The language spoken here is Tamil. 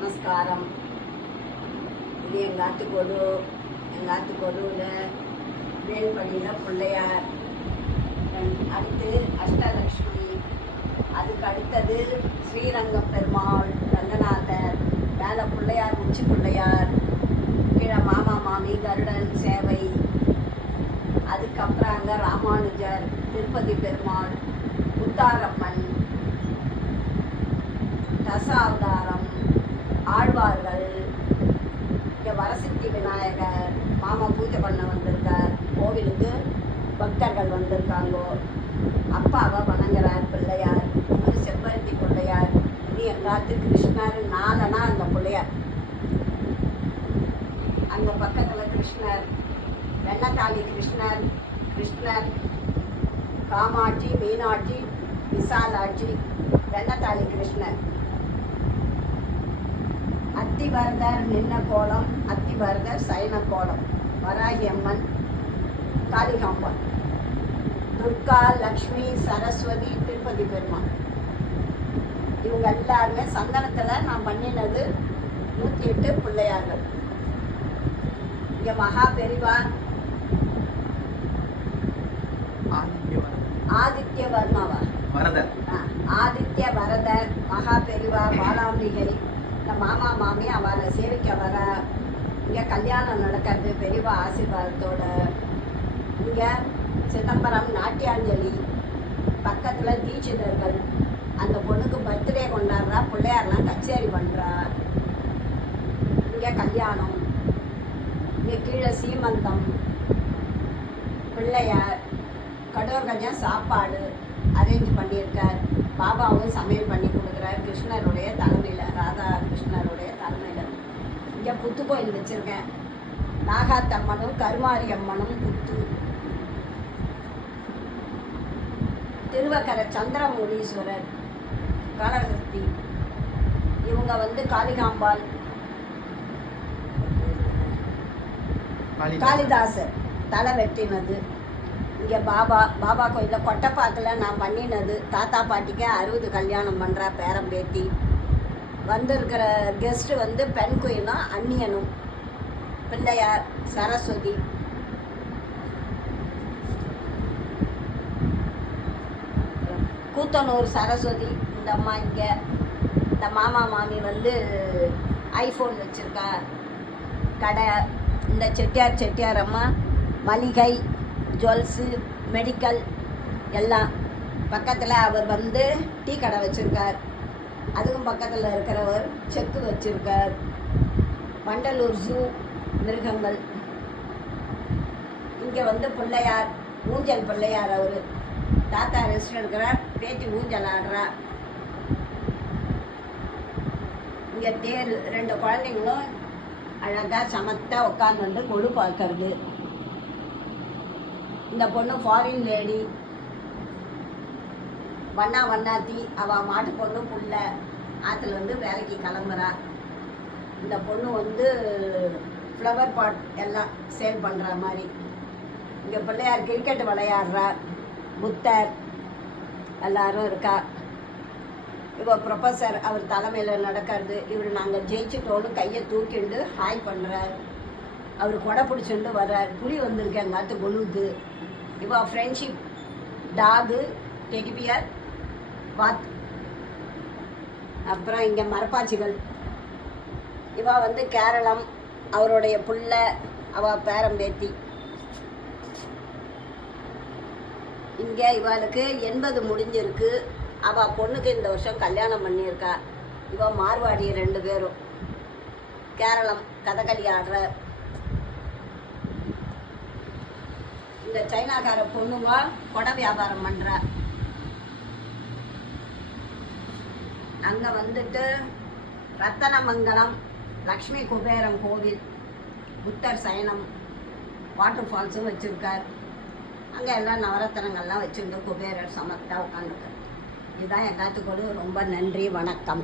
நமஸ்காரம். இது எங்காத்துக்கொடுவில் வேல்படியில் பிள்ளையார், அடுத்து அஷ்டலக்ஷ்மி, அதுக்கு அடுத்தது ஸ்ரீரங்கம் பெருமாள், ரங்கநாதர், மேலே பிள்ளையார், உச்சி பிள்ளையார், கீழே மாமா மாமி, கருடன் சேவை, அதுக்கப்புறம் அங்கே ராமானுஜர், திருப்பதி பெருமாள், முத்தாரம்மன், தசாவதாரம், ஆழ்வார்கள், இங்கே வரசித்தி விநாயகர், மாமா பூஜை பண்ண வந்திருக்கார், கோவிலுக்கு பக்தர்கள் வந்திருக்காங்கோ, அப்பாவை வணங்குறார் பிள்ளையார், அது செம்பருத்தி பிள்ளையார், இது எங்காத்து கிருஷ்ணர், நாலனா அங்கே பிள்ளையார், அங்கே பக்கத்தில் கிருஷ்ணர், வெண்ணத்தாளி கிருஷ்ணர், காமாட்சி, மீனாட்சி, விசாலாட்சி, வெண்ணத்தாளி கிருஷ்ணர், அத்திவரதர் நின்ன கோலம், அத்திவரதர் சைன கோலம், வராகி அம்மன், காளிகாம்பன், துர்கா, லக்ஷ்மி, சரஸ்வதி, திருப்பதி பெருமாள், இவங்க எல்லாருமே சந்தனத்தில் நான் பண்ணினது 108 பிள்ளையார்கள். இங்கே மகா பெரிவா ஆதித்ய வர்மாவா ஆதித்ய வரதர், மகா பெரிவா பாலாம்பிகை, இந்த மாமா மாமி அவளை சேவிக்க வர, இங்கே கல்யாணம் நடக்கிறது பெரியவா ஆசீர்வாதத்தோட. இங்கே சிதம்பரம் நாட்டியாஞ்சலி, பக்கத்தில் தீட்சிதர்கள், அந்த பொண்ணுக்கு பர்த்டே கொண்டாடுறா, பிள்ளையாரெலாம் கச்சேரி பண்ணுறா, இங்கே கல்யாணம், இங்கே கீழே சீமந்தம், பிள்ளையார், கடோர் கல்யாணம் சாப்பாடு அரேஞ்ச் பண்ணியிருக்கார், பாபாவும் சமையல் பண்ணி கொடுக்குறார் கிருஷ்ணருடைய தலைமையில், ராதா கிருஷ்ணருடைய தலைமையில். இங்கே புத்து கோயில் வச்சுருக்கேன், நாகாத்தம்மனும் கருமாரி அம்மனும் புத்து. திருவக்கரை சந்திரமூலீஸ்வரர், காளகஸ்தி, இவங்க வந்து காளிகாம்பாள், காளிதாசர் தலை வெட்டினது. இங்கே பாபா கோயிலில் கொட்டைப்பாக்கில் நான் பண்ணினது, தாத்தா பாட்டிக்கு 60 கல்யாணம் பண்ணுறா பேரம்பேத்தி. வந்திருக்கிற கெஸ்ட்டு வந்து பெண் குயினும் அந்நியனும், பிள்ளையார், சரஸ்வதி, கூத்தனூர் சரஸ்வதி, இந்த அம்மா இங்கே, இந்த மாமா மாமி வந்து ஐஃபோன் வச்சுருக்கா கடை. இந்த செட்டியார் அம்மா மளிகை, ஜுவல்ஸு, மெடிக்கல் எல்லாம். பக்கத்தில் அவர் வந்து டீ கடை வச்சுருக்கார், அதுக்கும் பக்கத்தில் இருக்கிறவர் செக்கு வச்சுருக்கார். வண்டலூர் ஜூ, மிருகங்கள். இங்கே வந்து பிள்ளையார், ஊஞ்சல் பிள்ளையார், அவர் தாத்தா ரெஸ்ட் எடுக்கிறார், பேத்தி ஊஞ்சல் ஆடுறார். இங்கே தேர், 2 குழந்தைங்களும் அழகாக சமத்தாக உட்காந்துட்டு கொடு பார்க்கறது. இந்த பொண்ணு ஃபாரின் லேடி, வண்ணாத்தி, அவள் மாட்டு பொண்ணு புள்ள ஆற்றுல வந்து வேலைக்கு கிளம்புறா. இந்த பொண்ணு வந்து ஃப்ளவர் பாட் எல்லாம் சேல் பண்ணுற மாதிரி. இங்கே பிள்ளையார் கிரிக்கெட் விளையாடுறார், புத்தர் எல்லாரும் இருக்கா. இவர் ப்ரொஃபஸர், அவர் தலைமையில் நடக்கிறது. இவர் நாங்கள் ஜெயிச்சுட்டோன்னு கையை தூக்கிண்டு ஹாய் பண்ணுறார். அவர் கொடை பிடிச்சிட்டு வர்றார். புலி வந்திருக்கு எங்காத்து கொழுவுக்கு. இவா ஃப்ரெண்ட்ஷிப், டாகு, டெடிபியர், வாத். அப்புறம் இங்கே மரப்பாச்சிகள். இவா வந்து கேரளம், அவருடைய புள்ள, அவள் பேரம்பேத்தி. இங்கே இவளுக்கு 80 முடிஞ்சிருக்கு. அவள் பொண்ணுக்கு இந்த வருஷம் கல்யாணம் பண்ணியிருக்கா. இவள் மார்வாடி 2 பேரும், கேரளம், கதகளி ஆடுற. இந்த சைனாக்கார பொண்ணுங்க கொடை வியாபாரம் பண்ணுறா. அங்கே வந்துட்டு ரத்தனமங்கலம், லக்ஷ்மி குபேரம் கோவில், புத்தர் சயனம், வாட்டர் ஃபால்ஸும் வச்சுருக்கார். அங்கே எல்லாம் நவரத்தனங்கள்லாம் வச்சுருந்து குபேரர் சமத்தாக உட்காந்துருக்கார். இதுதான் எங்காத்துக்கொடு. ரொம்ப நன்றி, வணக்கம்.